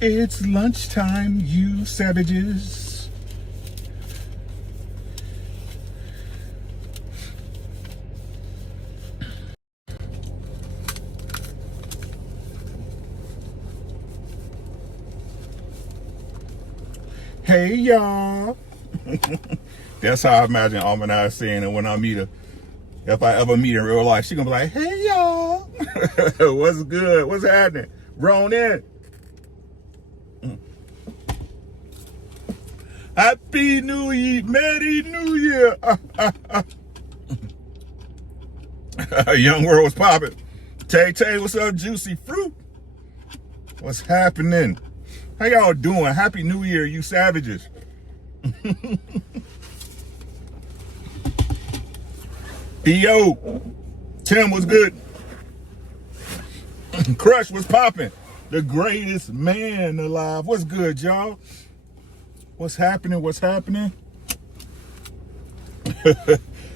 It's lunchtime, you savages. Hey, y'all. That's how I imagine Almanac saying it when I meet her. If I ever meet her in real life, she gonna be like, hey, y'all. What's good? What's happening? Ronin. Happy New Year. Merry New Year. Young World was popping. Tay, what's up, Juicy Fruit? What's happening? How y'all doing? Happy New Year, you savages. Yo, Tim was good. Crush was popping. The greatest man alive. What's good, y'all? What's happening? What's happening?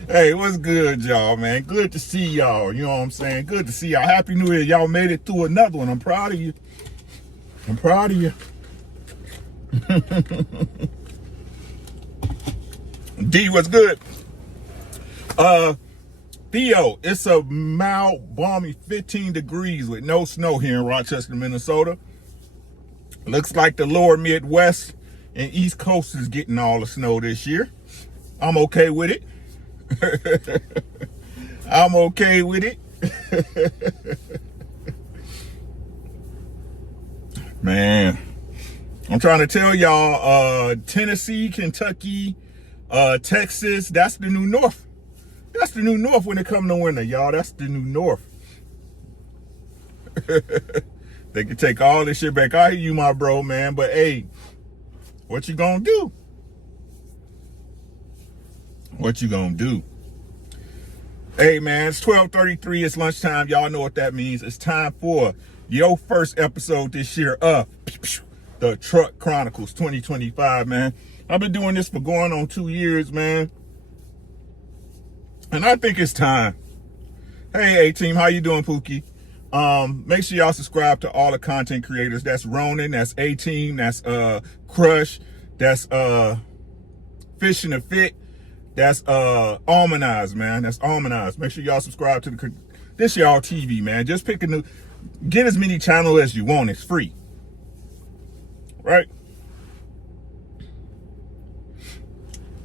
Hey, what's good, y'all, man? Good to see y'all. You know what I'm saying? Good to see y'all. Happy New Year. Y'all made it through another one. I'm proud of you. I'm proud of you. D, what's good? Theo, it's a mild, balmy 15 degrees with no snow here in Rochester, Minnesota. Looks like the lower Midwest and East Coast is getting all the snow this year. I'm okay with it. I'm okay with it. Man, I'm trying to tell y'all, Tennessee, Kentucky, Texas, that's the new north. That's the new north when it comes to winter, y'all. That's the new north. They can take all this shit back. I hear you, my bro, man. But hey, what you gonna do? What you gonna do? Hey, man, it's 12:33. It's lunchtime. Y'all know what that means. It's time for your first episode this year of the Truck Chronicles 2025, man. I've been doing this for going on 2 years, man. And I think it's time. Hey, A-Team, how you doing, Pookie? Make sure y'all subscribe to all the content creators. That's Ronin, that's A-Team, that's Crush, that's Fish and the Fit, that's Almanize, man. That's Almanize. Make sure y'all subscribe to this y'all TV, man. Just pick a new, get as many channels as you want. It's free. Right?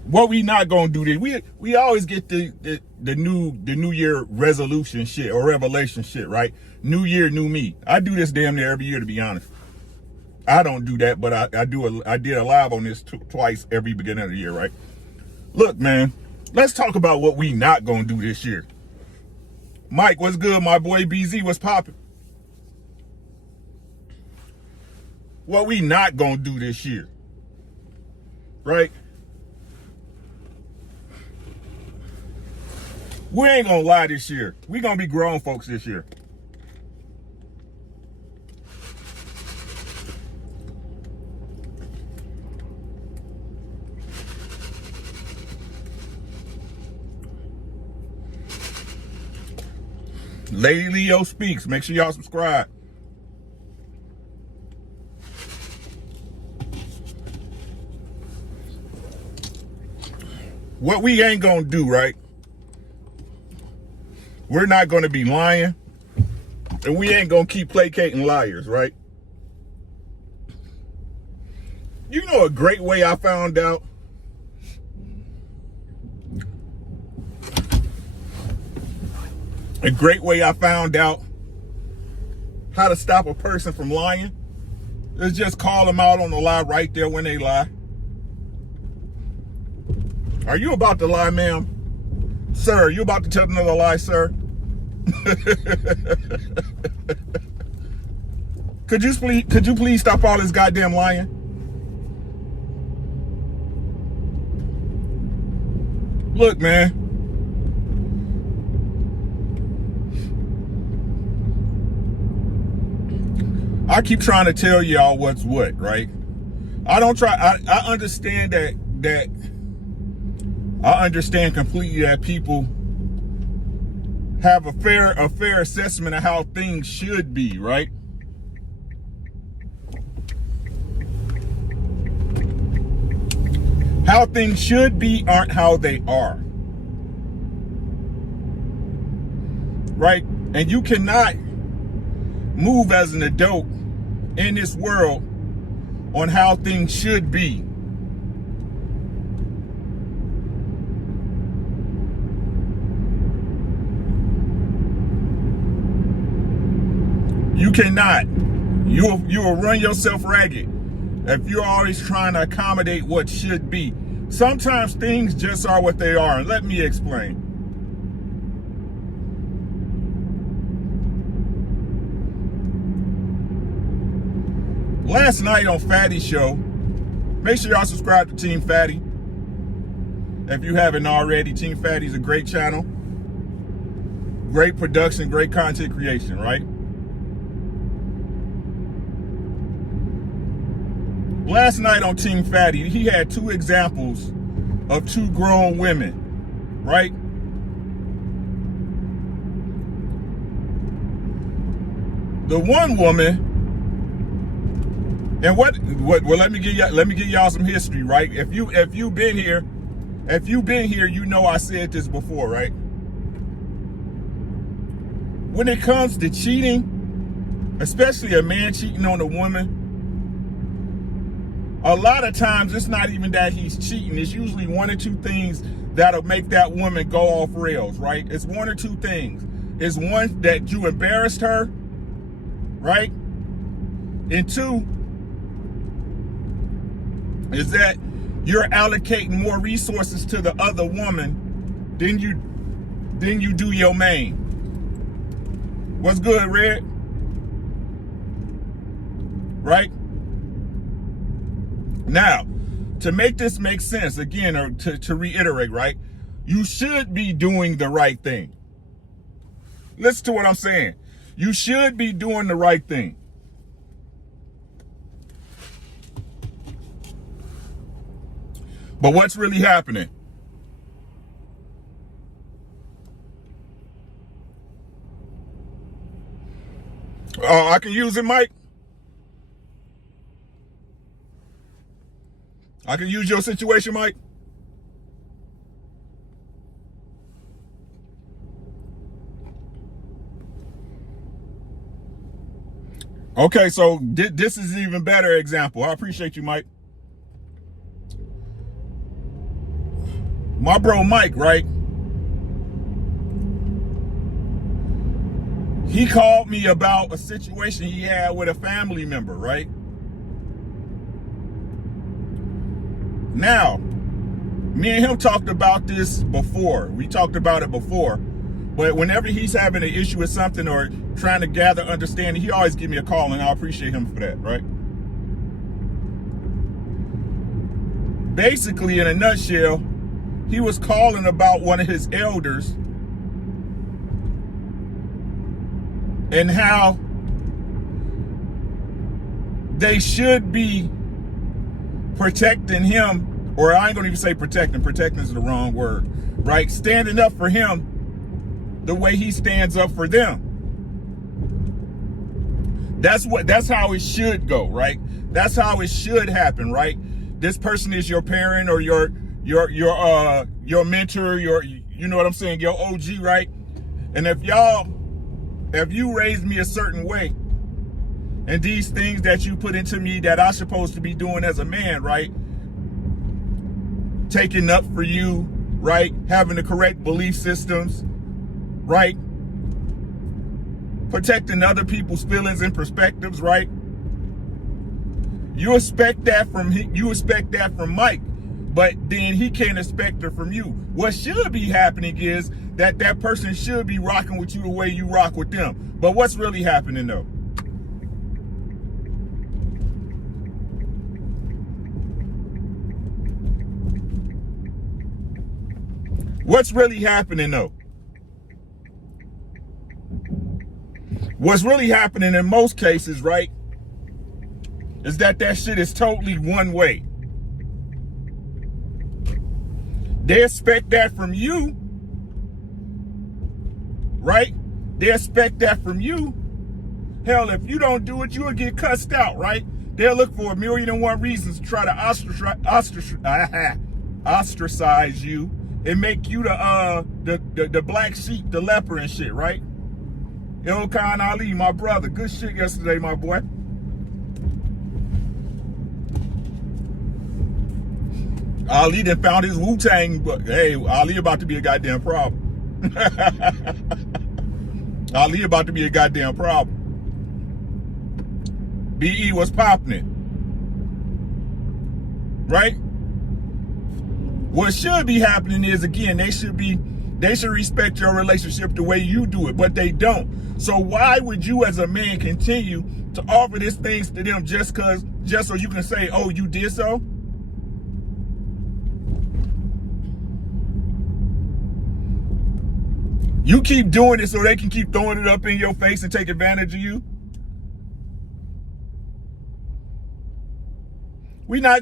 What we not gonna do this? We always get the new year resolution shit or revelation shit, right? New year, new me. I do this damn near every year, to be honest. I don't do that, but I did a live on this twice every beginning of the year, right? Look, man, let's talk about what we not gonna do this year. Mike, what's good, my boy? BZ, what's popping? What we not gonna do this year, right? We ain't gonna lie this year. We gonna be grown folks this year. Lady Leo Speaks. Make sure y'all subscribe. What we ain't gonna do, right? We're not gonna be lying, and we ain't gonna keep placating liars, right? You know a great way I found out? A great way I found out how to stop a person from lying is just call them out on the lie right there when they lie. Are you about to lie, ma'am? Sir, you about to tell another lie, sir? Could you please stop all this goddamn lying? Look, man. I keep trying to tell y'all what's what, right? I understand that I understand completely that people have a fair assessment of how things should be, right? How things should be aren't how they are. Right? And you cannot move as an adult in this world on how things should be. You cannot. You will run yourself ragged if you're always trying to accommodate what should be. Sometimes things just are what they are, and let me explain. Last night on Fatty's show, make sure y'all subscribe to Team Fatty. If you haven't already, Team Fatty is a great channel. Great production, great content creation, right? Last night on Team Fatty, he had two examples of two grown women, right? The one woman, and well, let me give y'all some history, right? If you've been here, you know I said this before, right? When it comes to cheating, especially a man cheating on a woman, a lot of times it's not even that he's cheating. It's usually one or two things that'll make that woman go off rails, right? It's one or two things. It's one, that you embarrassed her, right? And two, is that you're allocating more resources to the other woman than you do your main. What's good, Red? Right? Now, to make this make sense, again, or to reiterate, right? You should be doing the right thing. Listen to what I'm saying. You should be doing the right thing. But what's really happening? I can use it, Mike. I can use your situation, Mike. Okay, so this is an even better example. I appreciate you, Mike. My bro Mike, right? He called me about a situation he had with a family member, right? Now, me and him talked about this before. We talked about it before. But whenever he's having an issue with something or trying to gather understanding, he always give me a call, and I appreciate him for that, right? Basically, in a nutshell, he was calling about one of his elders and how they should be protecting him, or I ain't gonna even say protecting is the wrong word, right? Standing up for him the way he stands up for them. That's how it should go, right? That's how it should happen, right? This person is your parent or your mentor, you know what I'm saying, your OG, right? And if you raised me a certain way, and these things that you put into me that I'm supposed to be doing as a man, right? Taking up for you, right? Having the correct belief systems, right? Protecting other people's feelings and perspectives, right? You expect that from Mike, but then he can't expect it from you. What should be happening is that person should be rocking with you the way you rock with them. But what's really happening though? What's really happening though? What's really happening in most cases, right, is that shit is totally one way. They expect that from you, right? They expect that from you. Hell, if you don't do it, you'll get cussed out, right? They'll look for 1,000,001 reasons to try to ostracize you and make you the black sheep, the leper and shit, right? Ilkan Ali, my brother, good shit yesterday, my boy. Ali done found his Wu-Tang, but hey, Ali about to be a goddamn problem. Ali about to be a goddamn problem. BE was popping it. Right? What should be happening is, again, they should respect your relationship the way you do it, but they don't. So why would you as a man continue to offer these things to them just so you can say, oh, you did so? You keep doing it so they can keep throwing it up in your face and take advantage of you? We not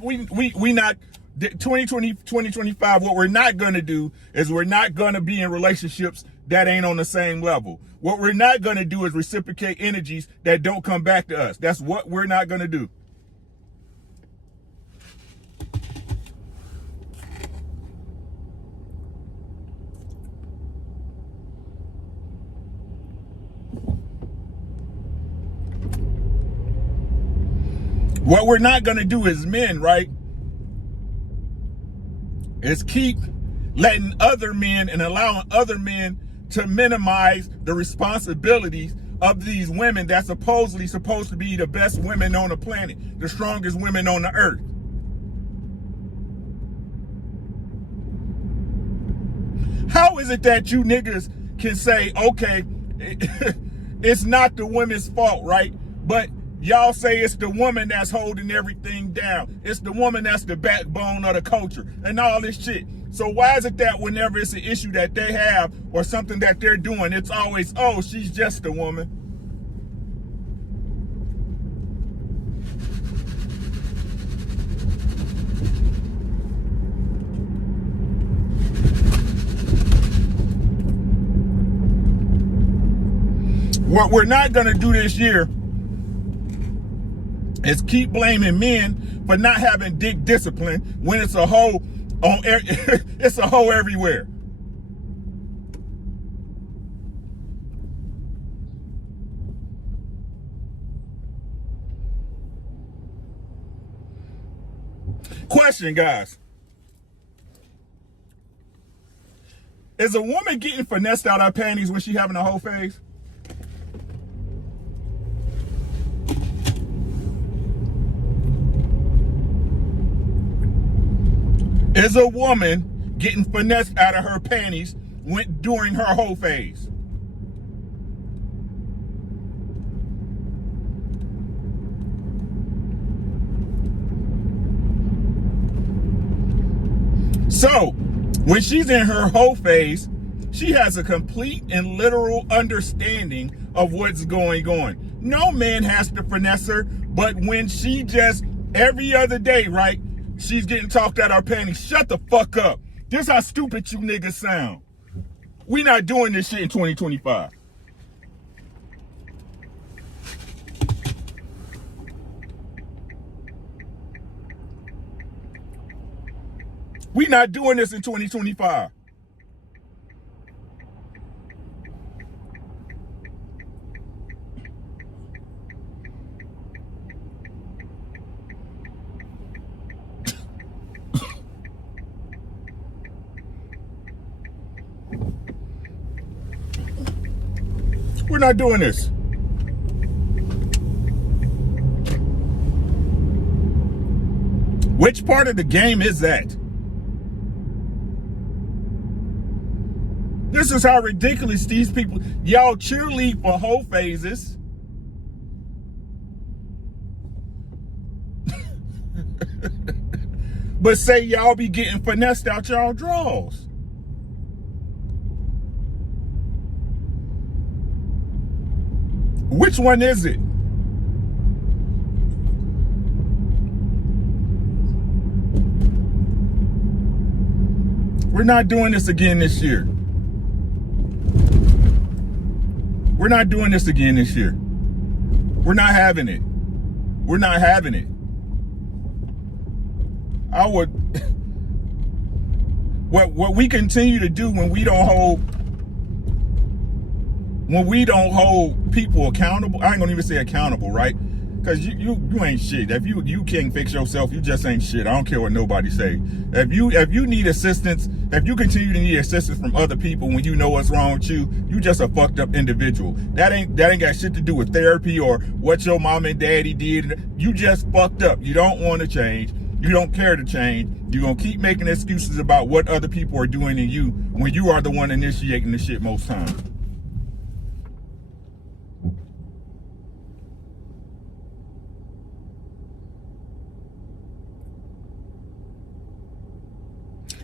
2020, 2025, what we're not going to do is we're not going to be in relationships that ain't on the same level. What we're not going to do is reciprocate energies that don't come back to us. That's what we're not going to do. What we're not going to do as men, right, is keep letting other men and allowing other men to minimize the responsibilities of these women that's supposedly supposed to be the best women on the planet, the strongest women on the earth. How is it that you niggas can say, okay, it's not the women's fault, right? But y'all say it's the woman that's holding everything down. It's the woman that's the backbone of the culture and all this shit. So why is it that whenever it's an issue that they have or something that they're doing, it's always, oh, she's just a woman? What we're not going to do this year is keep blaming men for not having dick discipline when it's a hoe it's a hoe everywhere. Question, guys. Is a woman getting finessed out her panties when she having a hoe phase? Is a woman getting finessed out of her panties during her whole phase? So, when she's in her whole phase, she has a complete and literal understanding of what's going on. No man has to finesse her, but when she just every other day, right? She's getting talked out our panties. Shut the fuck up. This how stupid you niggas sound. We not doing this shit in 2025. We not doing this in 2025. We're not doing this. Which part of the game is that? This is how ridiculous these people, y'all cheerlead for whole phases. But say y'all be getting finessed out y'all draws. Which one is it? We're not doing this again this year. We're not doing this again this year. We're not having it. We're not having it. I would, what we continue to do when we don't hold people accountable, I ain't gonna even say accountable, right? Because you ain't shit. If you can't fix yourself, you just ain't shit. I don't care what nobody say. If you need assistance, if you continue to need assistance from other people when you know what's wrong with you, you just a fucked up individual. That ain't got shit to do with therapy or what your mom and daddy did. You just fucked up. You don't want to change. You don't care to change. You're gonna keep making excuses about what other people are doing to you when you are the one initiating the shit most times.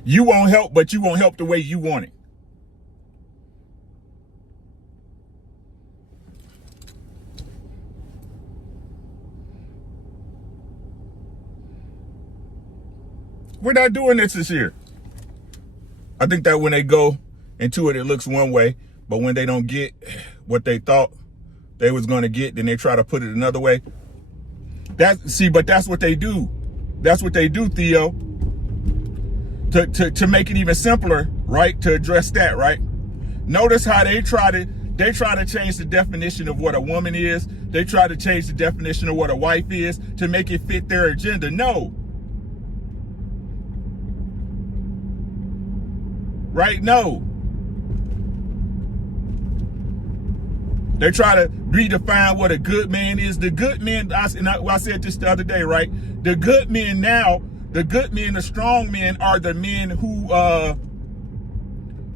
You won't help, but you won't help the way you want it. We're not doing this year. I think that when they go into it, it looks one way, but when they don't get what they thought they was going to get, then they try to put it another way. But that's what they do. That's what they do, Theo. To make it even simpler, right? To address that, right? Notice how they try to change the definition of what a woman is. They try to change the definition of what a wife is to make it fit their agenda. No. Right? No. They try to redefine what a good man is. The good men, I said this the other day, right? The good men now, the good men, the strong men are the men who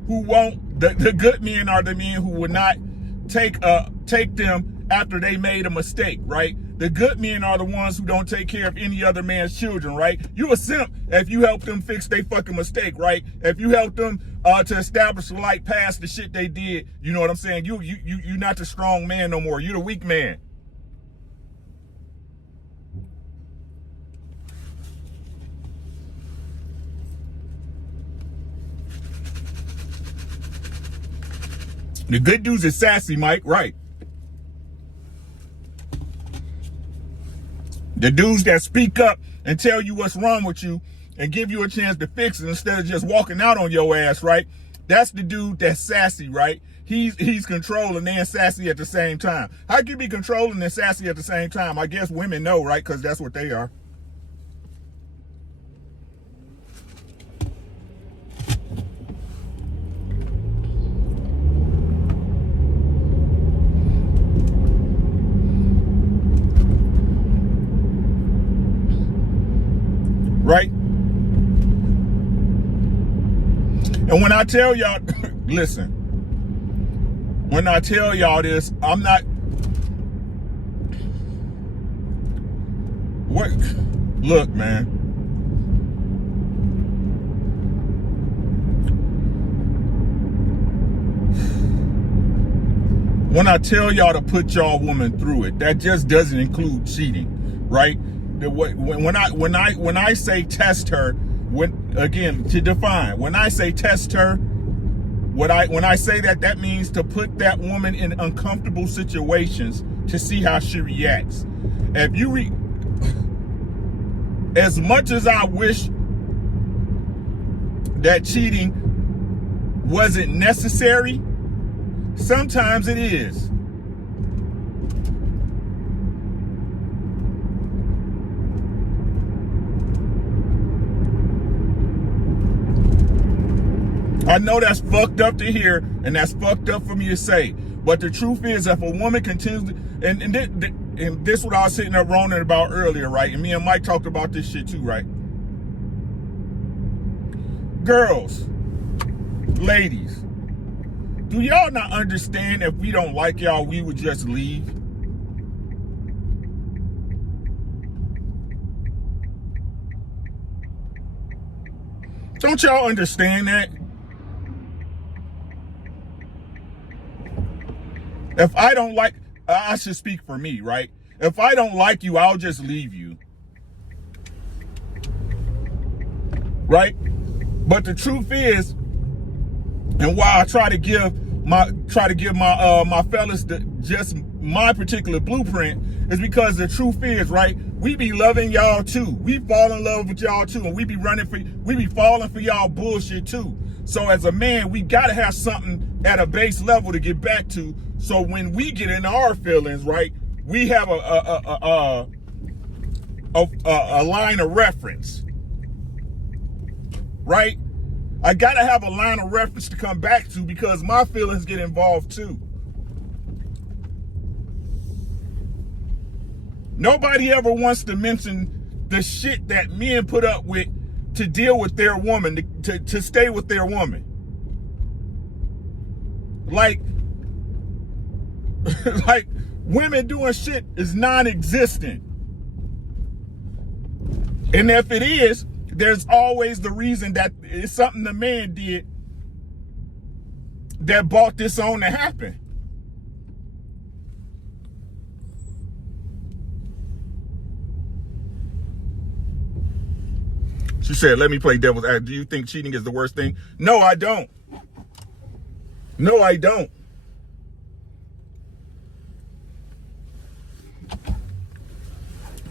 won't, the good men are the men who will not take them after they made a mistake, right? The good men are the ones who don't take care of any other man's children, right? You a simp if you help them fix their fucking mistake, right? If you help them to establish the light past the shit they did, you know what I'm saying? You're not the strong man no more. You're the weak man. The good dudes is sassy, Mike, right? The dudes that speak up and tell you what's wrong with you and give you a chance to fix it instead of just walking out on your ass, right? That's the dude that's sassy, right? He's controlling and sassy at the same time. How can you be controlling and sassy at the same time? I guess women know, right? Because that's what they are. Right? And when I tell y'all, listen, when I tell y'all this, I'm not, look, man. When I tell y'all to put y'all woman through it, that just doesn't include cheating, right? When I say test her, again, to define, when I say test her, when I say that means to put that woman in uncomfortable situations to see how she reacts. If you as much as I wish that cheating wasn't necessary, sometimes it is. I know that's fucked up to hear, and that's fucked up for me to say. But the truth is, if a woman continues, and this is what I was sitting up roaning about earlier, right? And me and Mike talked about this shit too, right? Girls, ladies, do y'all not understand if we don't like y'all, we would just leave? Don't y'all understand that? If I don't like, I should speak for me, right? If I don't like you, I'll just leave you. Right? But the truth is, and while I try to give my fellas just my particular blueprint is because the truth is, right, we be loving y'all too. We fall in love with y'all too, and we be falling for y'all bullshit too. So as a man, we gotta have something at a base level to get back to. So when we get into our feelings, right, we have a line of reference, right? I gotta have a line of reference to come back to because my feelings get involved too. Nobody ever wants to mention the shit that men put up with to deal with their woman, to stay with their woman. Like women doing shit is non-existent. And if it is, there's always the reason that it's something the man did that brought this on to happen. She said, let me play devil's advocate. Do you think cheating is the worst thing? No, I don't. No, I don't.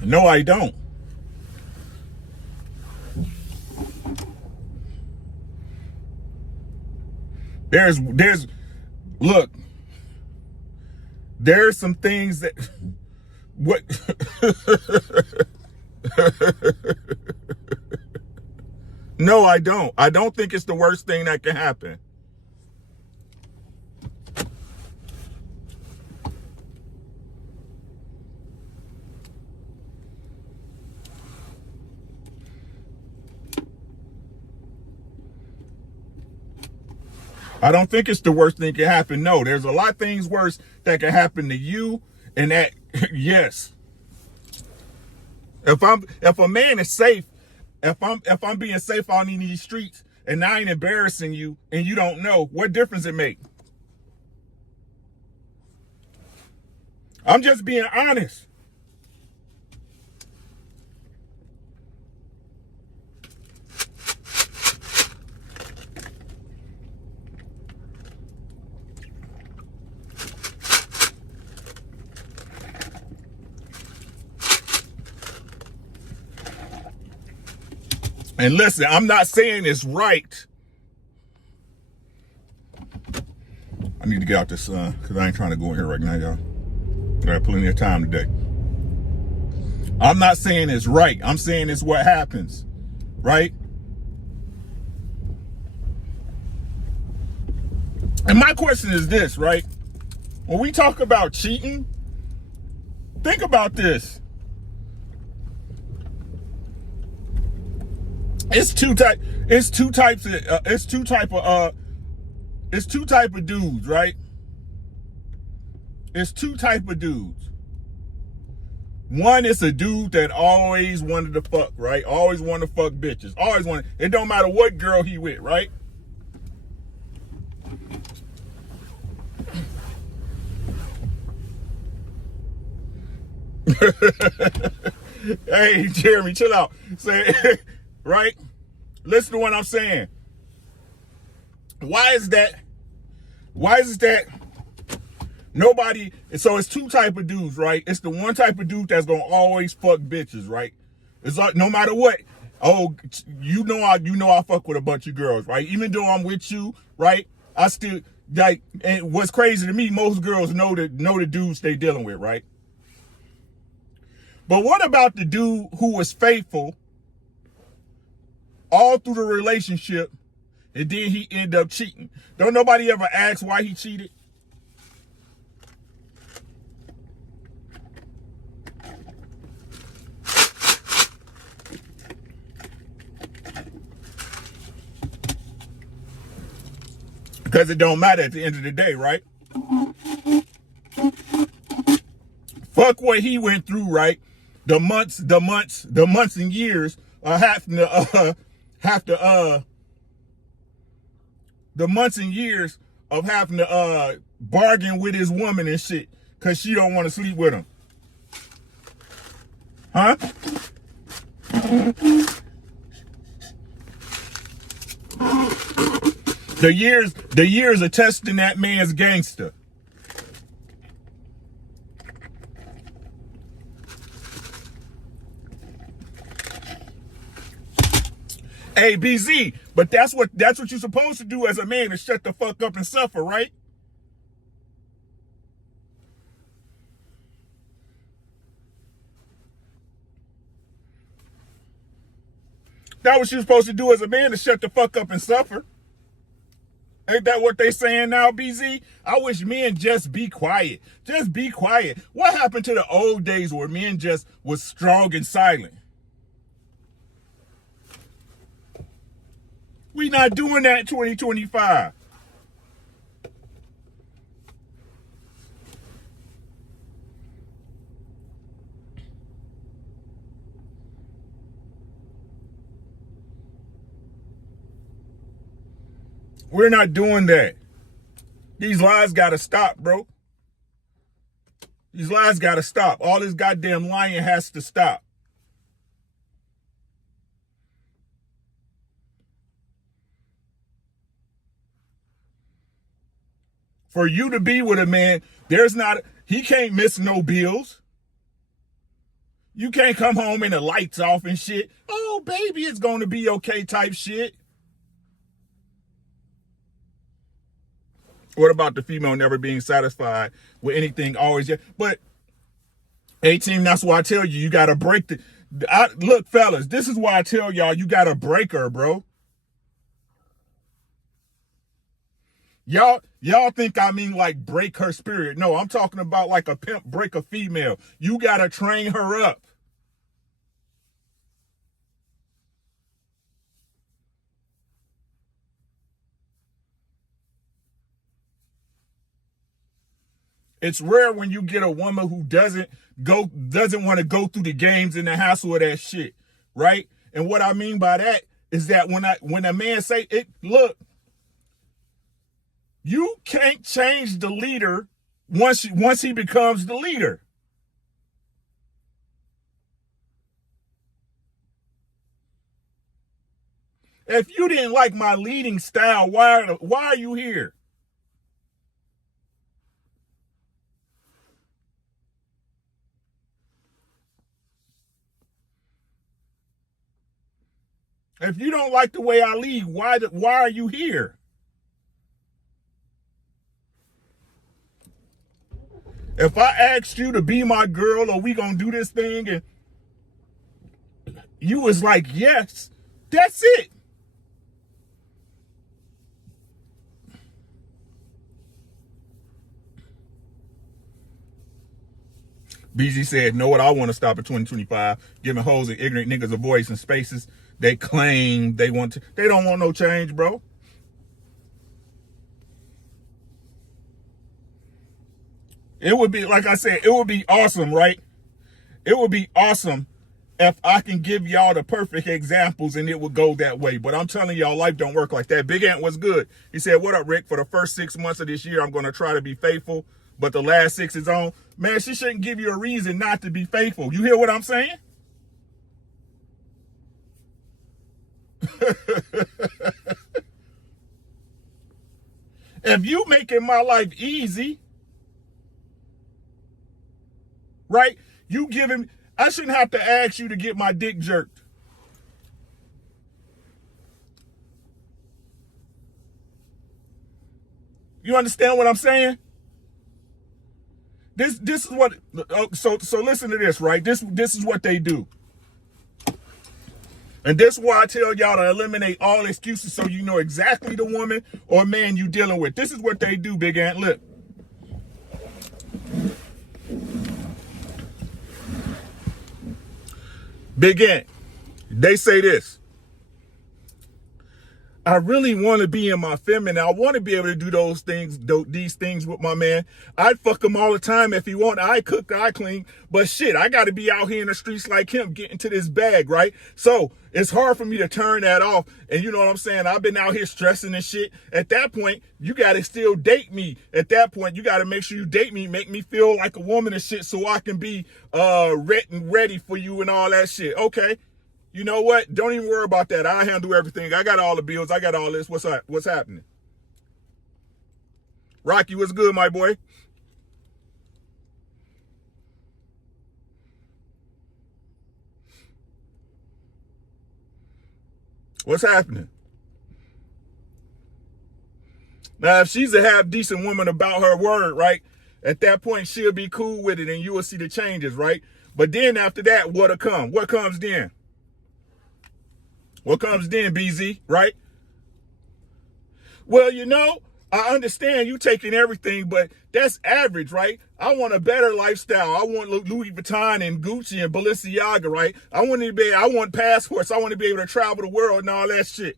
No, I don't. Look, there's some things that, what, no, I don't. I don't think it's the worst thing that can happen. I don't think it's the worst thing that can happen. No, there's a lot of things worse that can happen to you, and that, yes. If a man is safe, if I'm being safe out in these streets and I ain't embarrassing you and you don't know, what difference it make? I'm just being honest. And listen, I'm not saying it's right. I need to get out this sun because I ain't trying to go in here right now, y'all. I got plenty of time today. I'm not saying it's right. I'm saying it's what happens, right? And my question is this, right? When we talk about cheating, think about this. It's two type of dudes, right? It's two type of dudes. One is a dude that always wanted to fuck, right? Always wanted to fuck bitches. Always wanted, it don't matter what girl he with, right? Hey, Jeremy, chill out. Say, right? Listen to what I'm saying. Why is that? Why is it that nobody, so it's two type of dudes, right? It's the one type of dude that's gonna always fuck bitches, right? It's like no matter what. Oh, you know I fuck with a bunch of girls, right? Even though I'm with you, right? I still like, and what's crazy to me, most girls know the dudes they dealing with, right? But what about the dude who was faithful all through the relationship and then he ended up cheating? Don't nobody ever ask why he cheated? Because it don't matter at the end of the day, right? Fuck what he went through, right? The months and years of having to the months and years of having to bargain with his woman and shit because she don't want to sleep with him. Huh? The years of testing that man's gangster. Hey, BZ, but that's what you're supposed to do as a man, is shut the fuck up and suffer, right? That's what you're supposed to do as a man, to shut the fuck up and suffer. Ain't that what they saying now, BZ? I wish men just be quiet. Just be quiet. What happened to the old days where men just was strong and silent? We not doing that in 2025. We're not doing that. These lies gotta stop, bro. These lies gotta stop. All this goddamn lying has to stop. For you to be with a man, he can't miss no bills. You can't come home and the lights off and shit. Oh, baby, it's gonna be okay type shit. What about the female never being satisfied with anything always? But 18, that's why I tell you, you got to break look, fellas, this is why I tell y'all, you got to break her, bro. Y'all think I mean like break her spirit. No, I'm talking about like a pimp break a female. You got to train her up. It's rare when you get a woman who doesn't want to go through the games and the hassle of that shit, right? And what I mean by that is that when a man say it, look, you can't change the leader once he becomes the leader. If you didn't like my leading style, why are you here? If you don't like the way I lead, why are you here? If I asked you to be my girl, or we gonna do this thing, and you was like, yes, that's it. BG said, know what I want to stop in 2025? Giving hoes and ignorant niggas a voice in spaces they claim they want to. They don't want no change, bro. It would be, like I said, it would be awesome, right? It would be awesome if I can give y'all the perfect examples and it would go that way. But I'm telling y'all, life don't work like that. Big Ant was good. He said, what up, Rick? For the first 6 months of this year, I'm going to try to be faithful, but the last 6 is on. Man, she shouldn't give you a reason not to be faithful. You hear what I'm saying? If you making my life easy, right? You giving, I shouldn't have to ask you to get my dick jerked. You understand what I'm saying? This is what, so listen to this, right? This is what they do. And this is why I tell y'all to eliminate all excuses so you know exactly the woman or man you dealing with. This is what they do, Big Ant. Look. Big Ant, they say this. I really want to be in my feminine. I want to be able to do these things with my man. I'd fuck him all the time if he want. I cook, I clean. But shit, I got to be out here in the streets like him getting to this bag, right? So it's hard for me to turn that off. And you know what I'm saying? I've been out here stressing and shit. At that point, you got to still date me. At that point, you got to make sure you date me, make me feel like a woman and shit so I can be ready for you and all that shit. Okay. You know what? Don't even worry about that. I handle everything. I got all the bills. I got all this. What's happening? Rocky, what's good, my boy? What's happening? Now, if she's a half decent woman about her word, right? At that point, she'll be cool with it and you will see the changes, right? But then after that, what'll come? What comes then? What comes then, BZ, right? Well, I understand you taking everything, but that's average, right? I want a better lifestyle. I want Louis Vuitton and Gucci and Balenciaga, right? I want passports. I want to be able to travel the world and all that shit.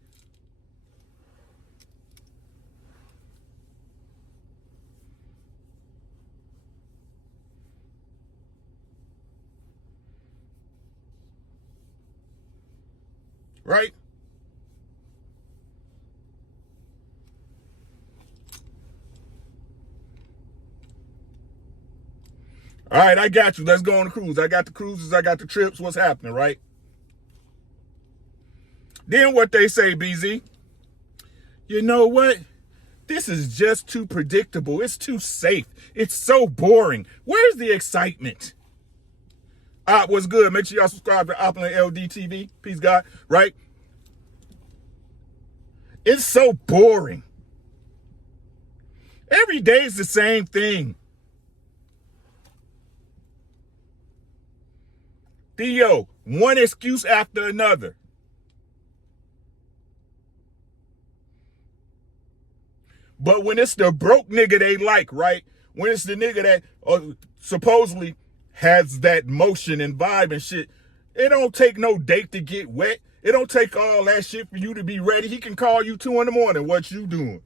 Right? All right, I got you. Let's go on the cruise. I got the cruises. I got the trips. What's happening, right? Then what they say, BZ? You know what? This is just too predictable. It's too safe. It's so boring. Where's the excitement? What's good? Make sure y'all subscribe to Opulent LD Peace, God. Right? It's so boring. Every day is the same thing. Theo, one excuse after another. But when it's the broke nigga they like, right? When it's the nigga that supposedly has that motion and vibe and shit, it don't take no date to get wet. It don't take all that shit for you to be ready. He can call you 2 a.m. What you doing?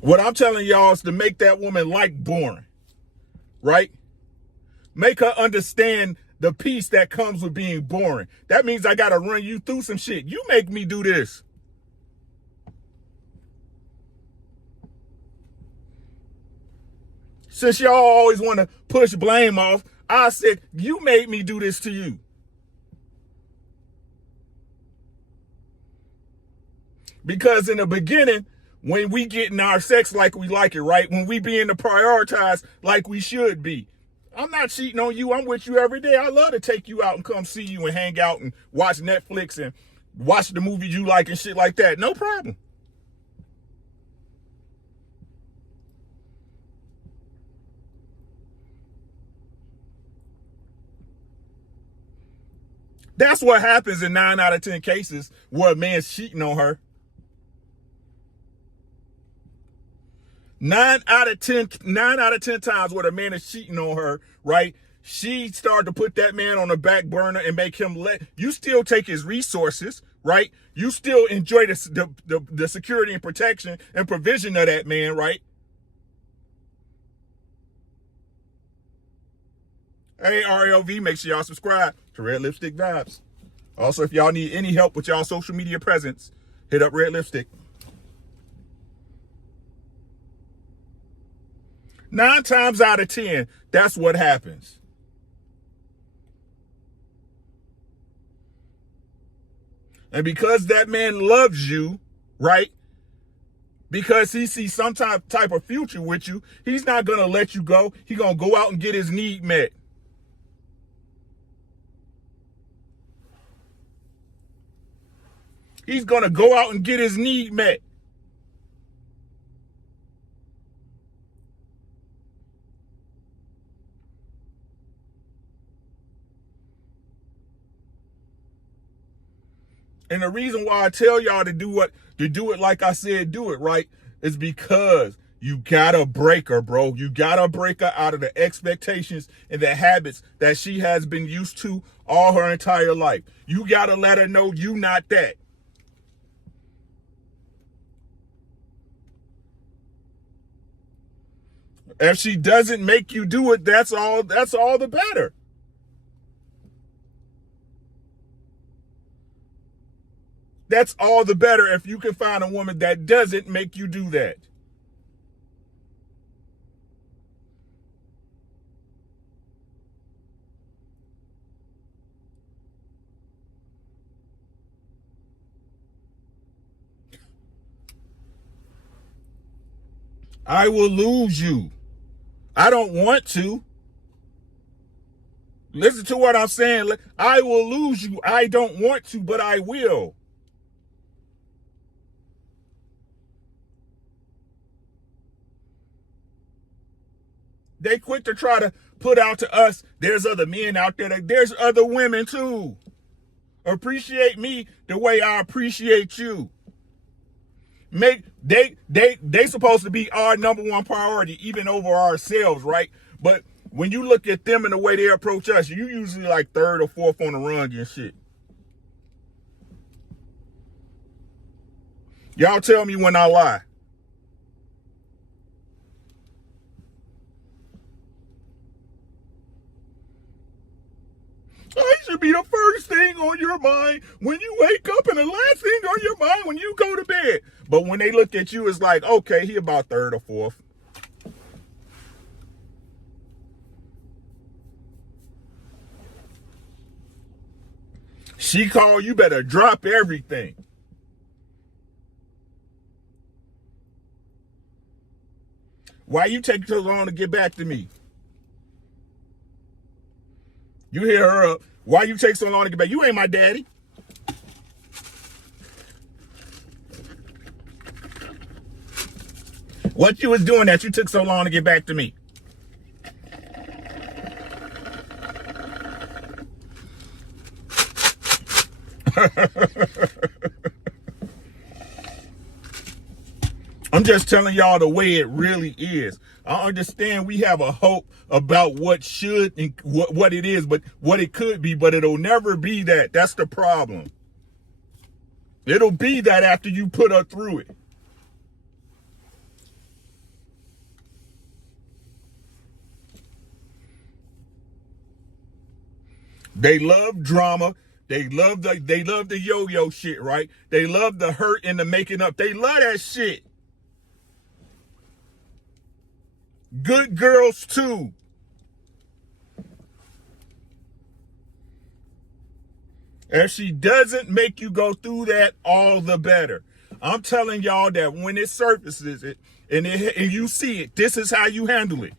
What I'm telling y'all is to make that woman like boring, right? Make her understand the peace that comes with being boring. That means I got to run you through some shit. You make me do this. Since y'all always want to push blame off, I said, you made me do this to you. Because in the beginning, when we get in our sex like we like it, right? When we being to prioritize like we should be. I'm not cheating on you. I'm with you every day. I love to take you out and come see you and hang out and watch Netflix and watch the movies you like and shit like that. No problem. That's what happens in 9 out of 10 cases where a man's cheating on her. 9 out of 10 times where the man is cheating on her, right? She started to put that man on the back burner and make him you still take his resources, right? You still enjoy the security and protection and provision of that man, right? Hey, RLV, make sure y'all subscribe to Red Lipstick Vibes. Also, if y'all need any help with y'all social media presence, hit up Red Lipstick. 9 times out of 10, that's what happens. And because that man loves you, right? Because he sees some type of future with you, he's not going to let you go. He's going to go out and get his need met. He's going to go out and get his need met. And the reason why I tell y'all to do it like I said, do it, right, is because you gotta break her, bro. You gotta break her out of the expectations and the habits that she has been used to all her entire life. You gotta let her know you not that. If she doesn't make you do it, that's all the better. That's all the better if you can find a woman that doesn't make you do that. I will lose you. I don't want to. Listen to what I'm saying. I will lose you. I don't want to, but I will. They quick to try to put out to us, there's other men out there. There's other women too. Appreciate me the way I appreciate you. They supposed to be our number one priority, even over ourselves, right? But when you look at them and the way they approach us, you usually like third or fourth on the rung and shit. Y'all tell me when I lie. I should be the first thing on your mind when you wake up and the last thing on your mind when you go to bed. But when they look at you, it's like, okay, he about third or fourth. She called, you better drop everything. Why you take so long to get back to me? You hear her up. Why you take so long to get back? You ain't my daddy. What you was doing that you took so long to get back to me? I'm just telling y'all the way it really is. I understand we have a hope about what should and what it is, but what it could be, but it'll never be that. That's the problem. It'll be that after you put her through it. They love drama. They love the yo-yo shit, right? They love the hurt and the making up. They love that shit. Good girls too. If she doesn't make you go through that, all the better. I'm telling y'all that when it surfaces and you see it, this is how you handle it.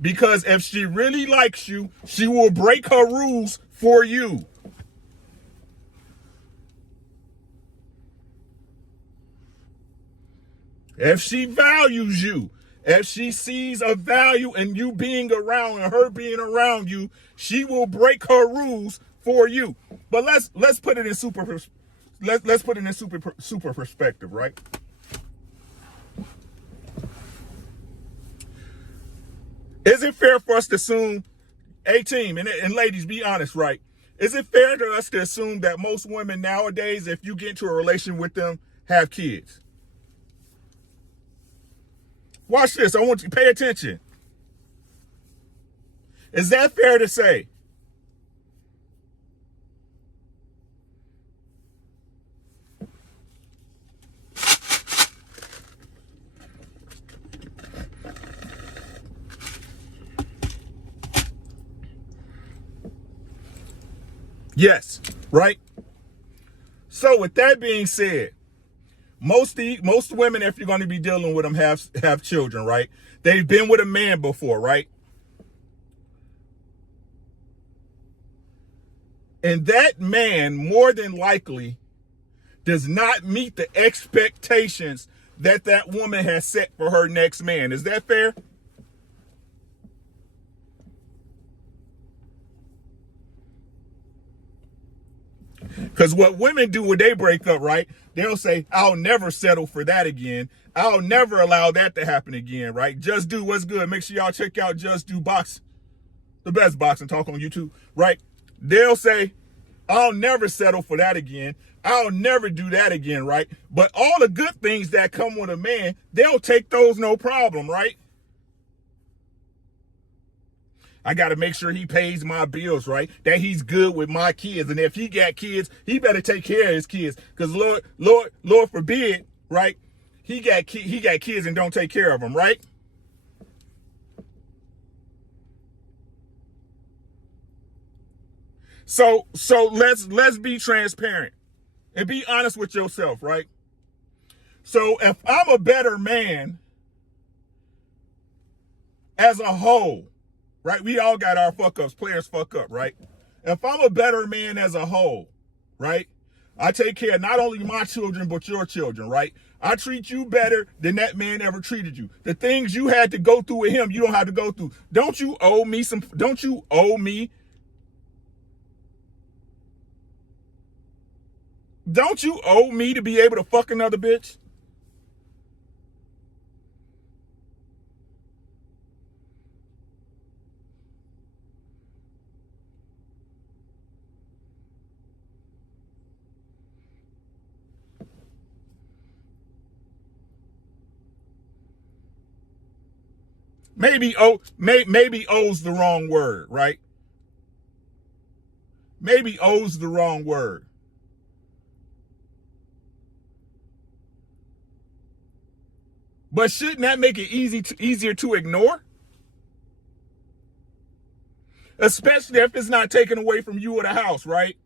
Because if she really likes you, she will break her rules for you. If she values you, if she sees a value in you being around and her being around you, she will break her rules for you. But let's put it in super perspective, right? Is it fair for us to assume, team, and ladies, be honest, right? Is it fair to us to assume that most women nowadays, if you get into a relation with them, have kids? Watch this. I want you to pay attention. Is that fair to say? Yes, right? So with that being said, most women, if you're going to be dealing with them, have children, right? They've been with a man before, right? And that man, more than likely, does not meet the expectations that that woman has set for her next man. Is that fair? Because what women do when they break up, right? They'll say, I'll never settle for that again. I'll never allow that to happen again, right? Just Do what's good. Make sure y'all check out Just Do Box, the best boxing talk on YouTube, right? They'll say, I'll never settle for that again. I'll never do that again, right? But all the good things that come with a man, they'll take those no problem, right? I got to make sure he pays my bills, right? That he's good with my kids. And if he got kids, he better take care of his kids. Because Lord forbid, right? He got kids and don't take care of them, right? So let's be transparent and be honest with yourself, right? So if I'm a better man as a whole, right? We all got our fuck ups. Players fuck up, right? If I'm a better man as a whole, right? I take care of not only my children, but your children, right? I treat you better than that man ever treated you. The things you had to go through with him, you don't have to go through. Don't you owe me to be able to fuck another bitch? Maybe owes the wrong word, right? Maybe owes the wrong word. But shouldn't that make it easier to ignore? Especially if it's not taken away from you or the house, right?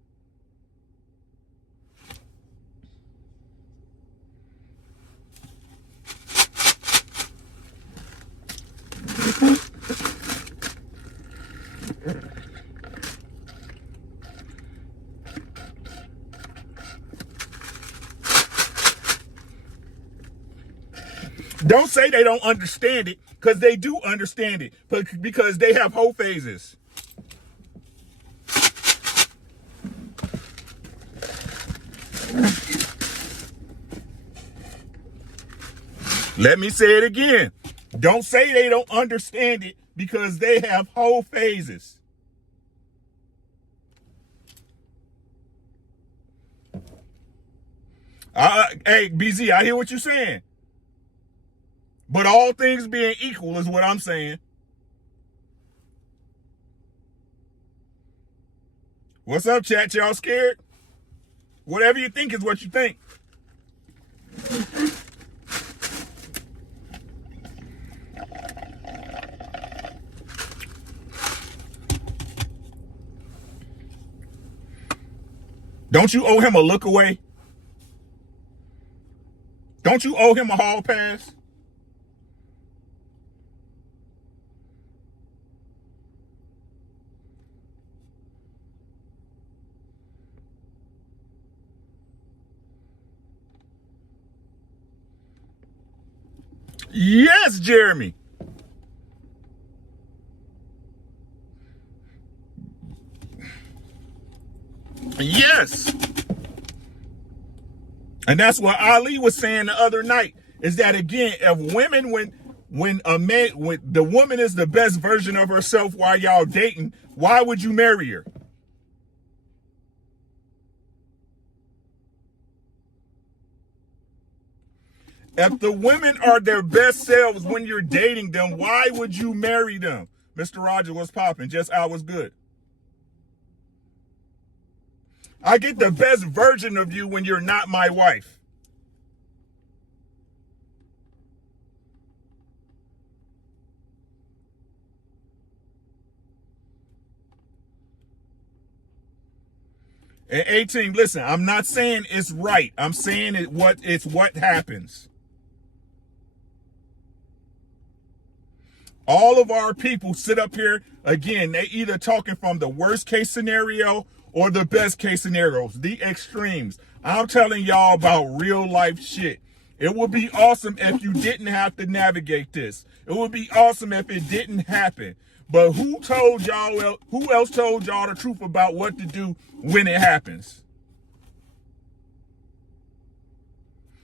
Don't say they don't understand it, because they do understand it, but because they have whole phases. Let me say it again. Don't say they don't understand it, because they have whole phases. Hey, BZ, I hear what you're saying. But all things being equal is what I'm saying. What's up, chat? Y'all scared? Whatever you think is what you think. Don't you owe him a look away? Don't you owe him a hall pass? Yes, Jeremy. Yes. And that's what Ali was saying the other night, is that again, if women, when the woman is the best version of herself while y'all dating, why would you marry her? If the women are their best selves when you're dating them, why would you marry them? Mr. Roger was popping. Just I was good. I get the best version of you when you're not my wife. And 18, listen, I'm not saying it's right. I'm saying it's what happens. All of our people sit up here, again, they either talking from the worst case scenario or the best case scenarios, the extremes. I'm telling y'all about real life shit. It would be awesome if you didn't have to navigate this. It would be awesome if it didn't happen. But who else told y'all the truth about what to do when it happens?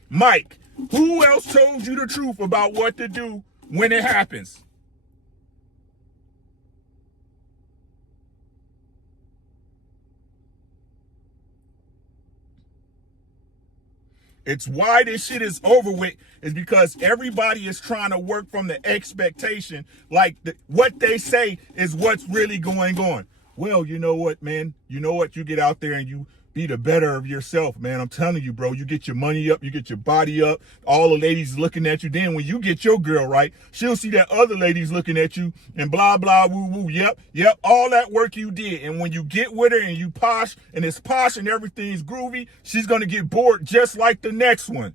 Mike, who else told you the truth about what to do when it happens? It's why this shit is over with, is because everybody is trying to work from the expectation, like what they say is what's really going on. Well, you know what, man? You know what? You get out there and you be the better of yourself, man. I'm telling you, bro. You get your money up, you get your body up. All the ladies looking at you. Then when you get your girl right, she'll see that other ladies looking at you and blah, blah, woo, woo. Yep. All that work you did. And when you get with her and you posh and it's posh and everything's groovy, she's going to get bored just like the next one.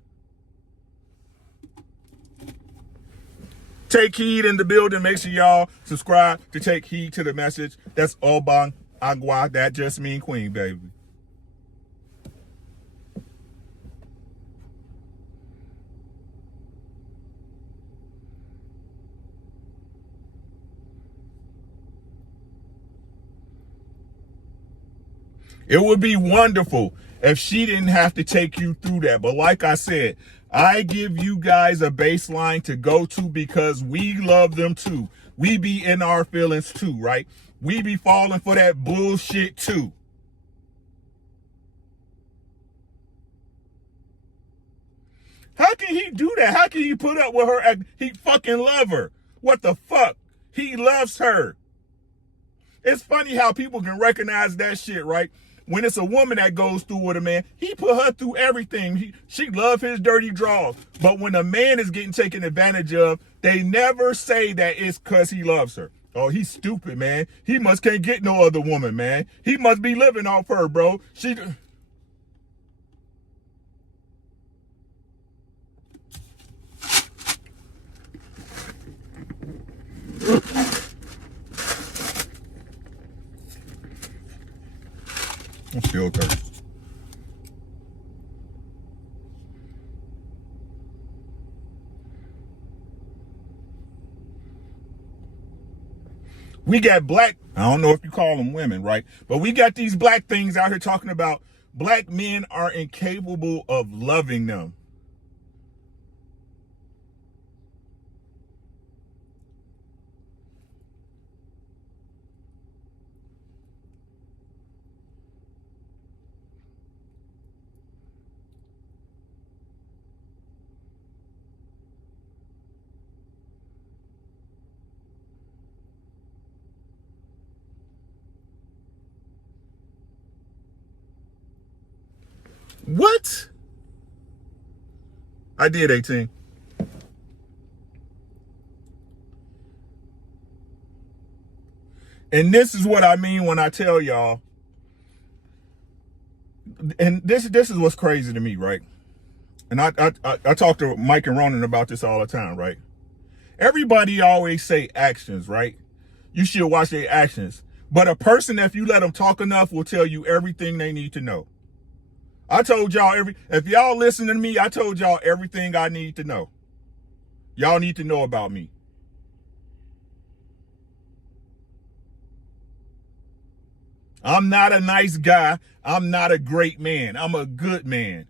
Take heed in the building. Make sure y'all subscribe to take heed to the message. That's Obang Agua. That just mean queen, baby. It would be wonderful if she didn't have to take you through that. But like I said, I give you guys a baseline to go to because we love them too. We be in our feelings too, right? We be falling for that bullshit too. How can he do that? How can he put up with her? He fucking love her. What the fuck? He loves her. It's funny how people can recognize that shit, right? When it's a woman that goes through with a man, he put her through everything. She love his dirty draws. But when a man is getting taken advantage of, they never say that it's because he loves her. Oh, he's stupid, man. He must can't get no other woman, man. He must be living off her, bro. I'm still thirsty. We got black, I don't know if you call them women, right? But we got these black things out here talking about black men are incapable of loving them. What? I did 18. And this is what I mean when I tell y'all, and this is what's crazy to me, right? And I talk to Mike and Ronan about this all the time, right? Everybody always say actions, right? You should watch their actions. But a person, if you let them talk enough, will tell you everything they need to know. I told y'all if y'all listen to me, I told y'all everything I need to know. Y'all need to know about me. I'm not a nice guy. I'm not a great man. I'm a good man.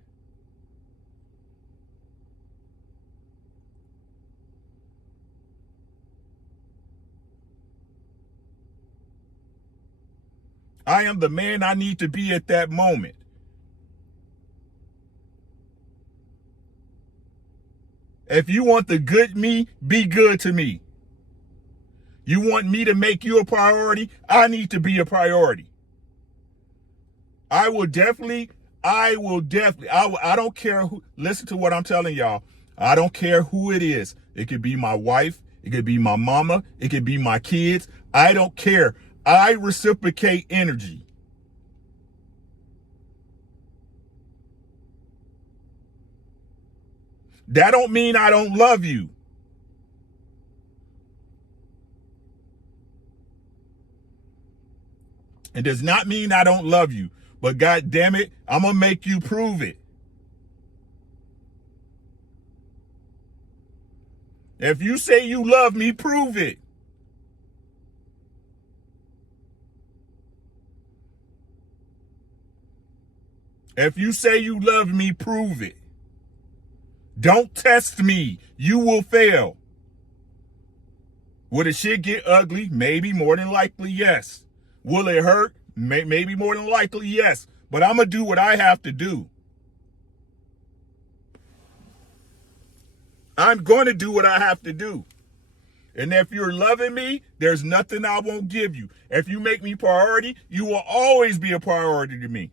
I am the man I need to be at that moment. If you want the good me, be good to me. You want me to make you a priority? I need to be a priority. I don't care who, listen to what I'm telling y'all. I don't care who it is. It could be my wife. It could be my mama. It could be my kids. I don't care. I reciprocate energy. That don't mean I don't love you. It does not mean I don't love you. But God damn it, I'm going to make you prove it. If you say you love me, prove it. If you say you love me, prove it. Don't test me. You will fail. Will the shit get ugly? Maybe. More than likely, yes. Will it hurt? Maybe more than likely, yes. But I'm going to do what I have to do. I'm going to do what I have to do. And if you're loving me, there's nothing I won't give you. If you make me priority, you will always be a priority to me.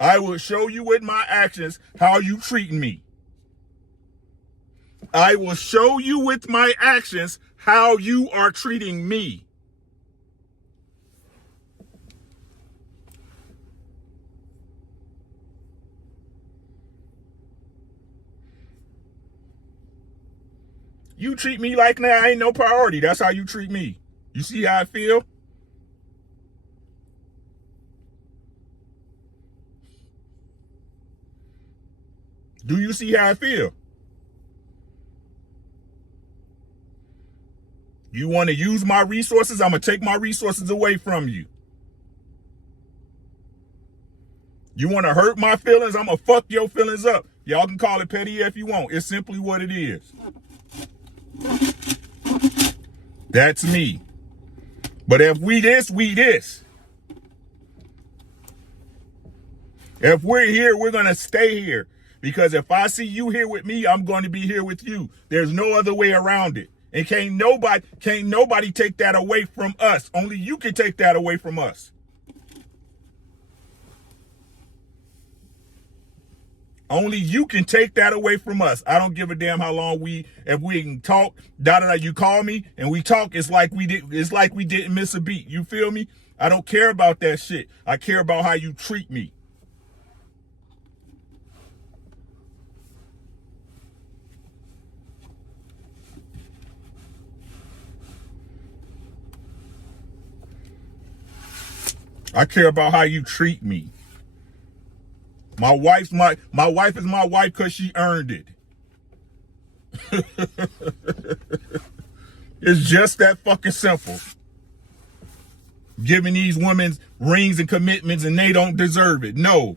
I will show you with my actions how you treat me. I will show you with my actions how you are treating me. You treat me like now I ain't no priority. That's how you treat me. You see how I feel? Do you see how I feel? You want to use my resources? I'm going to take my resources away from you. You want to hurt my feelings? I'm going to fuck your feelings up. Y'all can call it petty if you want. It's simply what it is. That's me. But if we this, we this. If we're here, we're going to stay here. Because if I see you here with me, I'm going to be here with you. There's no other way around it. And can't nobody take that away from us. Only you can take that away from us. Only you can take that away from us. I don't give a damn how long if we can talk, you call me and we talk, it's like we didn't miss a beat. You feel me? I don't care about that shit. I care about how you treat me. I care about how you treat me. My wife is my wife because she earned it. It's just that fucking simple. Giving these women rings and commitments and they don't deserve it. No.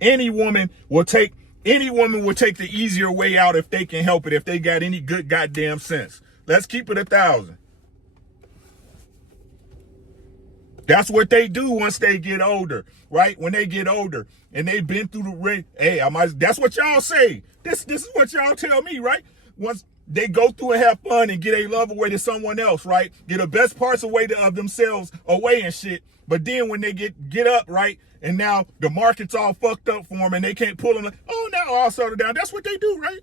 Any woman will take the easier way out if they can help it, if they got any good goddamn sense. Let's keep it 1,000. That's what they do once they get older, right? When they get older and they've been through the ring. Hey, that's what y'all say. This is what y'all tell me, right? Once they go through and have fun and get a love away to someone else, right? Get the best parts away of themselves away and shit. But then when they get up, right? And now the market's all fucked up for them and they can't pull them. Like, oh, now I'll settle down. That's what they do, right?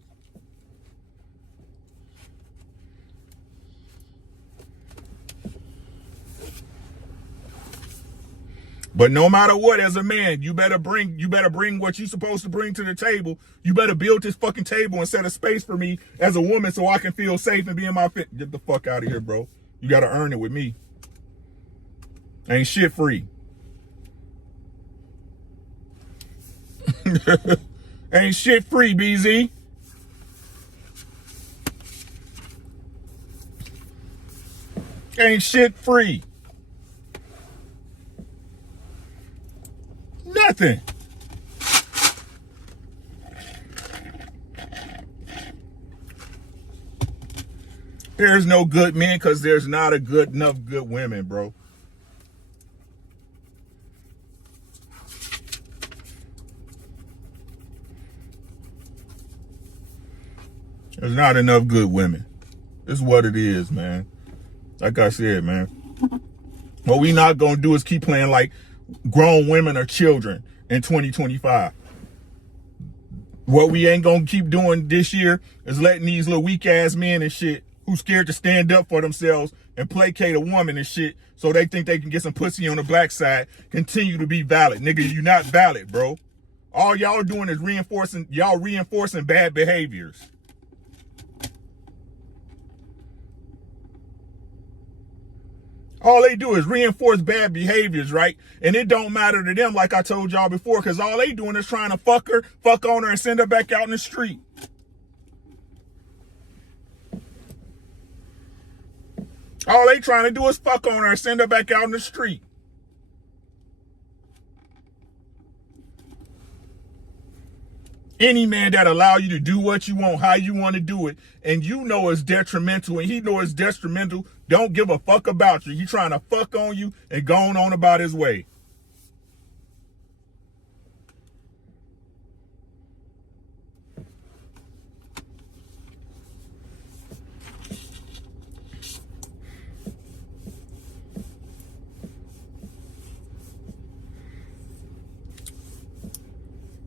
But no matter what, as a man, you better bring what you're supposed to bring to the table. You better build this fucking table and set a space for me as a woman so I can feel safe and be in my fit. Get the fuck out of here, bro. You gotta earn it with me. Ain't shit free. Ain't shit free, BZ. Ain't shit free. Nothing. There's no good men because there's not enough good women, bro. There's not enough good women. It's what it is, man. Like I said, man. What we not gonna do is keep playing like grown women are children in 2025. What we ain't gonna keep doing this year is letting these little weak ass men and shit who scared to stand up for themselves and placate a woman and shit so they think they can get some pussy on the black side continue to be valid. Nigga, you not valid, bro. All y'all doing is reinforcing bad behaviors. All they do is reinforce bad behaviors, right? And it don't matter to them, like I told y'all before, because all they doing is trying to fuck on her, and send her back out in the street. All they trying to do is fuck on her and send her back out in the street. Any man that allow you to do what you want, how you want to do it, and you know it's detrimental, and he know it's detrimental, don't give a fuck about you. He trying to fuck on you and going on about his way.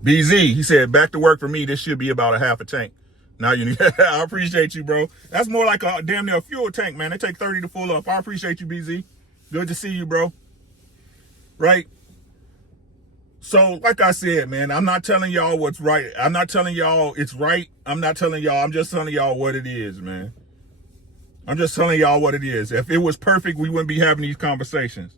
BZ, he said, back to work for me. This should be about a half a tank. Now you need, I appreciate you, bro. That's more like a damn near fuel tank, man. It take 30 to full up. I appreciate you, BZ. Good to see you, bro. Right? So, like I said, man, I'm not telling y'all what's right. I'm not telling y'all it's right. I'm not telling y'all. I'm just telling y'all what it is, man. I'm just telling y'all what it is. If it was perfect, we wouldn't be having these conversations.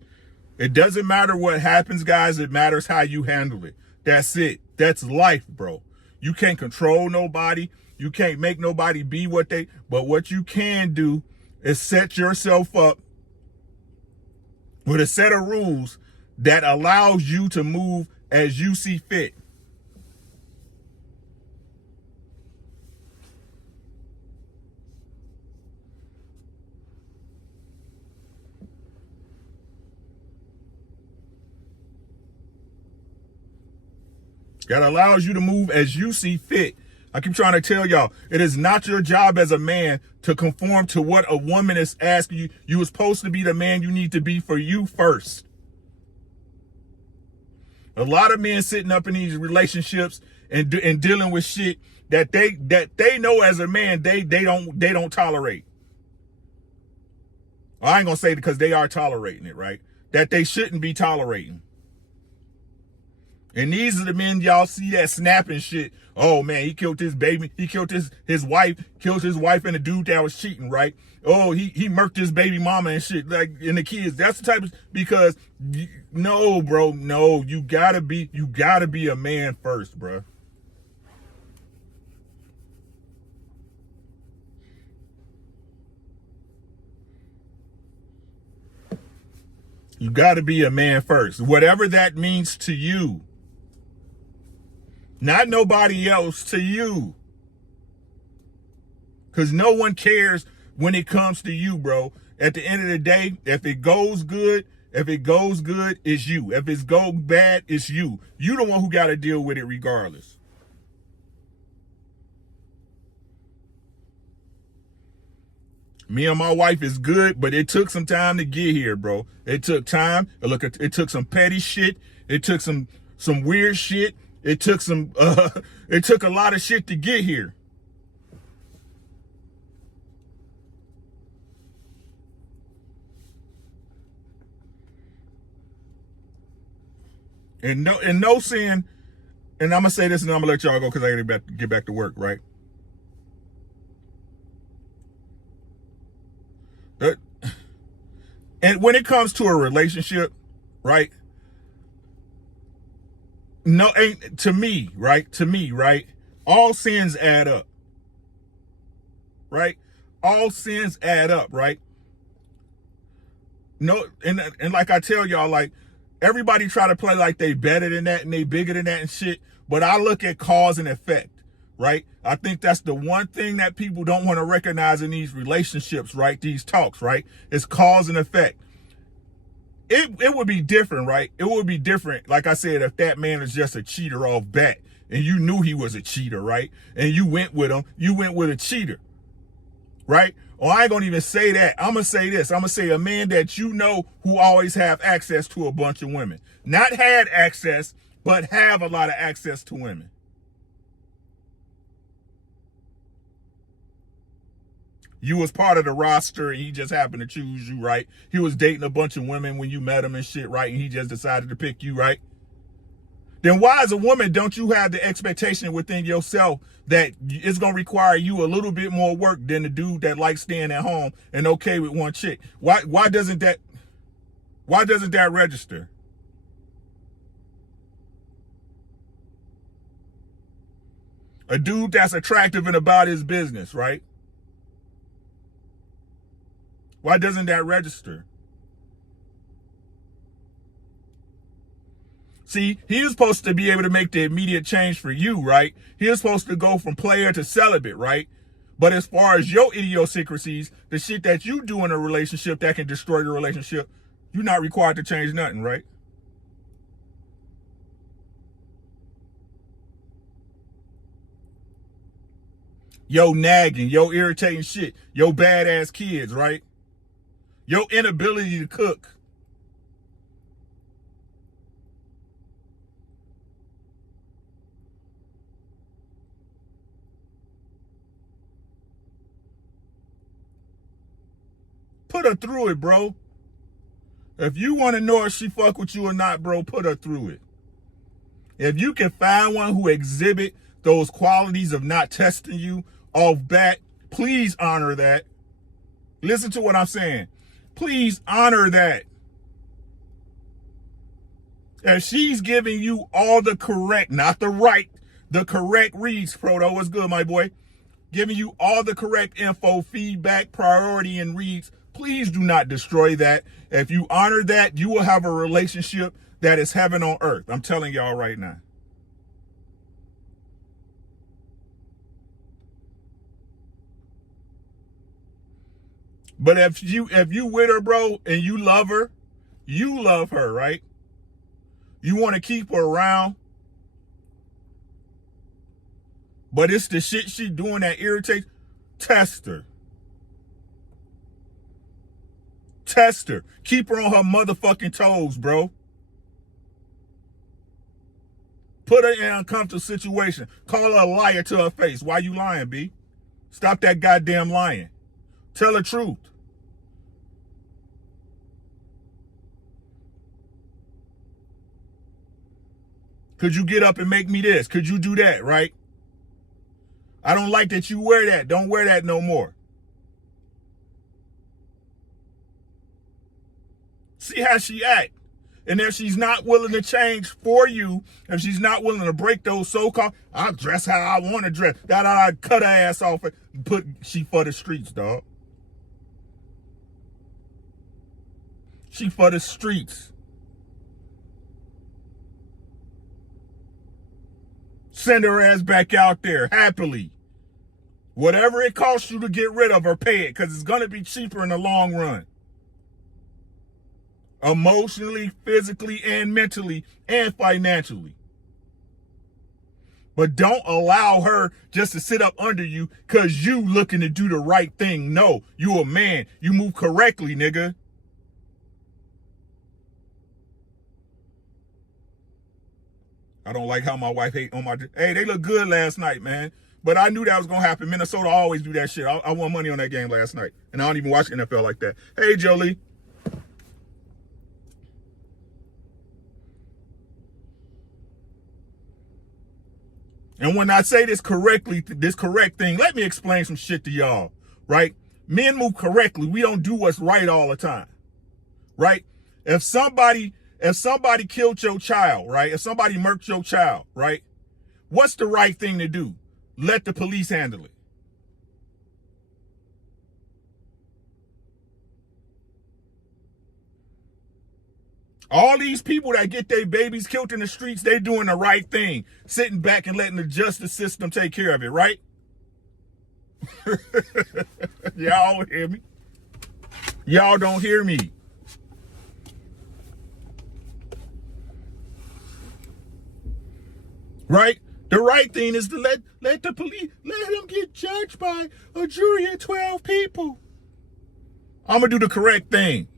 It doesn't matter what happens, guys. It matters how you handle it. That's it. That's life, bro. You can't control nobody. You can't make nobody be what they, but what you can do is set yourself up with a set of rules that allows you to move as you see fit. That allows you to move as you see fit. I keep trying to tell y'all, it is not your job as a man to conform to what a woman is asking you. You are supposed to be the man you need to be for you first. A lot of men sitting up in these relationships and dealing with shit that they know as a man they don't tolerate. I ain't gonna say it because they are tolerating it, right? That they shouldn't be tolerating. And these are the men y'all see that snapping shit. Oh man, he killed his baby. He killed his wife. Killed his wife and the dude that was cheating, right? Oh, he murked his baby mama and shit, like, and the kids. That's the type of, because no, bro, no. You gotta be a man first, bro. You gotta be a man first, whatever that means to you. Not nobody else, to you. Because no one cares when it comes to you, bro. At the end of the day, if it goes good, it's you. If it's go bad, it's you. You the one who got to deal with it regardless. Me and my wife is good, but it took some time to get here, bro. It took time. Look, it took some petty shit. It took some weird shit. It took it took a lot of shit to get here. And no sin, and I'm gonna say this and I'm gonna let y'all go because I gotta get back to work, right? And when it comes to a relationship, right? No, ain't to me, right? To me, right? All sins add up, right? All sins add up, right? No, and like I tell y'all, like, everybody try to play like they better than that and they bigger than that and shit. But I look at cause and effect, right? I think that's the one thing that people don't want to recognize in these relationships, right? These talks, right? It's cause and effect. It would be different, right? It would be different, like I said, if that man is just a cheater off bat and you knew he was a cheater, right? And you went with him, you went with a cheater, right? Or I ain't gonna even say that. I'm gonna say this. I'm gonna say a man that you know who always have access to a bunch of women. Not had access, but have a lot of access to women. You was part of the roster and he just happened to choose you, right? He was dating a bunch of women when you met him and shit, right? And he just decided to pick you, right? Then why, as a woman, don't you have the expectation within yourself that it's going to require you a little bit more work than the dude that likes staying at home and okay with one chick? Why doesn't that register? A dude that's attractive and about his business, right? Why doesn't that register? See, he was supposed to be able to make the immediate change for you, right? He was supposed to go from player to celibate, right? But as far as your idiosyncrasies, the shit that you do in a relationship that can destroy the relationship, you're not required to change nothing, right? Yo nagging, yo irritating shit, yo badass kids, right? Your inability to cook. put her through it, bro. If you want to know if she fuck with you or not, bro, put her through it. If you can find one who exhibit those qualities of not testing you off bat, please honor that. Listen to what I'm saying. Please honor that. If she's giving you all the correct, not the right, the correct reads, Proto, what's good, my boy? Giving you all the correct info, feedback, priority, and reads, please do not destroy that. If you honor that, you will have a relationship that is heaven on earth. I'm telling y'all right now. But if you with her, bro, and you love her, right? You want to keep her around, but it's the shit she doing that irritates. Test her. Test her. Keep her on her motherfucking toes, bro. Put her in an uncomfortable situation. Call her a liar to her face. Why you lying, B? Stop that goddamn lying. Tell the truth. Could you get up and make me this? Could you do that, right? I don't like that you wear that. Don't wear that no more. See how she act. And if she's not willing to change for you, if she's not willing to break those so-called, I'll dress how I want to dress. Cut her ass off and she for the streets, dog. She for the streets. Send her ass back out there happily. Whatever it costs you to get rid of her, pay it, because it's going to be cheaper in the long run. Emotionally, physically, and mentally, and financially. But don't allow her just to sit up under you because you looking to do the right thing. No, you a man. You move correctly, nigga. I don't like how my wife hate on my... Hey, they look good last night, man. But I knew that was going to happen. Minnesota always do that shit. I won money on that game last night. And I don't even watch NFL like that. Hey, Jolie. And when I say this correctly, this correct thing, let me explain some shit to y'all, right? Men move correctly. We don't do what's right all the time, right? If somebody killed your child, right? If somebody murked your child, right? What's the right thing to do? Let the police handle it. All these people that get their babies killed in the streets, they doing the right thing. Sitting back and letting the justice system take care of it, right? Y'all don't hear me. Y'all don't hear me. Right? The right thing is to let the police, let him get judged by a jury of 12 people. I'm going to do the correct thing.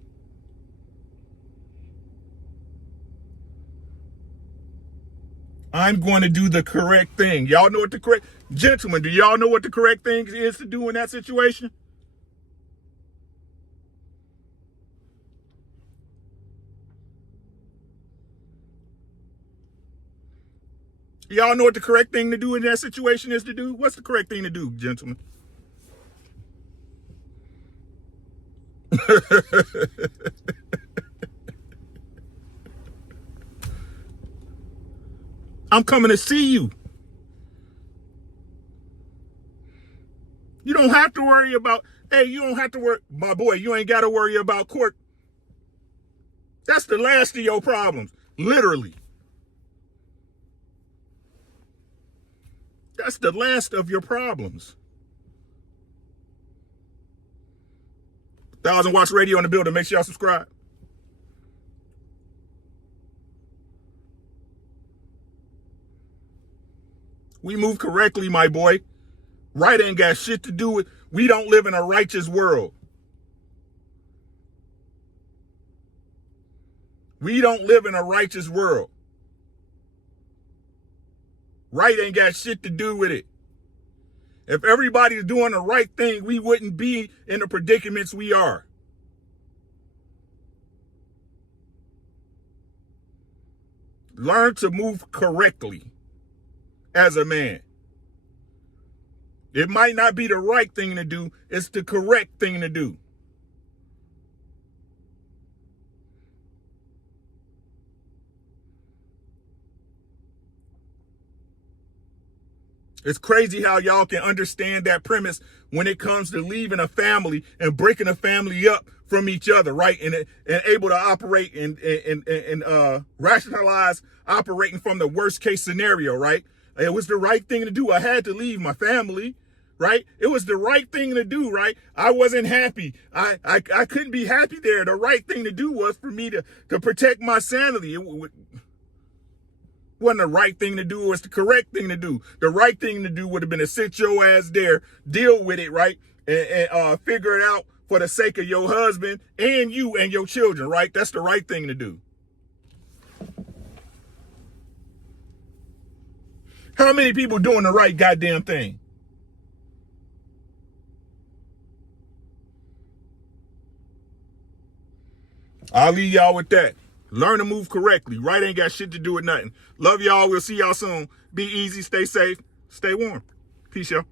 I'm going to do the correct thing. Y'all know what the correct... Gentlemen, do y'all know what the correct thing is to do in that situation? Y'all know what the correct thing to do in that situation is to do? What's the correct thing to do, gentlemen? I'm coming to see you. You don't have to worry about, hey, you don't have to worry, my boy, you ain't got to worry about court. That's the last of your problems, literally. That's the last of your problems. 1,000 Watts Radio in the building. Make sure y'all subscribe. We move correctly, my boy. Right ain't got shit to do with... We don't live in a righteous world. We don't live in a righteous world. Right ain't got shit to do with it. If everybody's doing the right thing, we wouldn't be in the predicaments we are. Learn to move correctly as a man. It might not be the right thing to do. It's the correct thing to do. It's crazy how y'all can understand that premise when it comes to leaving a family and breaking a family up from each other, right? And able to operate and rationalize operating from the worst case scenario, right? It was the right thing to do. I had to leave my family, right? It was the right thing to do, right? I wasn't happy. I couldn't be happy there. The right thing to do was for me to protect my sanity. It wasn't the right thing to do. It was the correct thing to do. The right thing to do would have been to sit your ass there, deal with it, right? And figure it out for the sake of your husband and you and your children, right? That's the right thing to do. How many people doing the right goddamn thing? I'll leave y'all with that. Learn to move correctly. Right ain't got shit to do with nothing. Love y'all. We'll see y'all soon. Be easy. Stay safe. Stay warm. Peace, y'all.